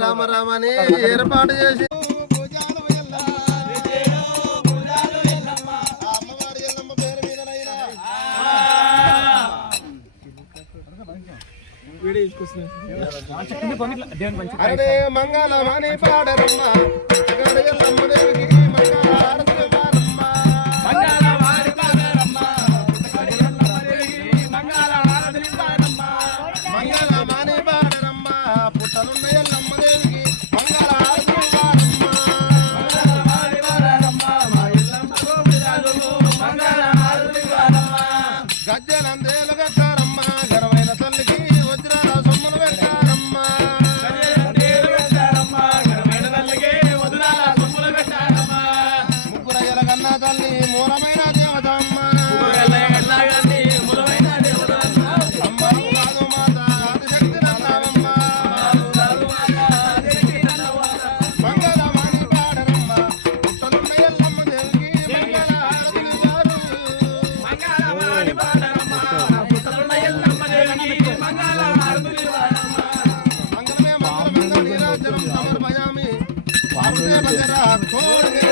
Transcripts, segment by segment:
రామ రామని ఏర్పాటు చేసి అరే మంగళమని పాడరమ్మ ఎల్లమ్మ దేవికి మంగళారతి పాడరమ్మ మంగళమని పాడరమ్మ పుట్టలున్న ఎల్లమ్మ దేవికి మంగళారతి పాడరమ్మ గజ్జలందేలు కట్టారమ్మ గరవైన తల్లికి వజ్రాల సొమ్ములు పెట్టారమ్మ ముగ్గురయ్యల కన్నా తల్లి మూలమైన దేవతమ్మ అమ్మను కాదు మాత ఆదిశక్తి నన్నారమ్మ మంగళమని పాడరమ్మ పుట్టలున్న ఎల్లమ్మ దేవికి మంగళహారతులిచ్చారు మంగళమే మంగళ నీరాజనం సమర్పయామి పార్వతే భజరా కోడే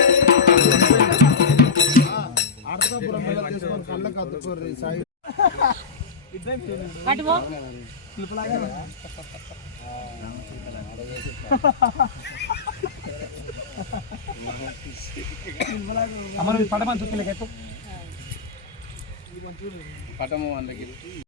ఆర్తపురం మెల్ల తీసుకొని కళ్ళకు అద్దుకోర్రి సాయి కట్టుకో అమరు పడమని చూపిలే పటము అందరికి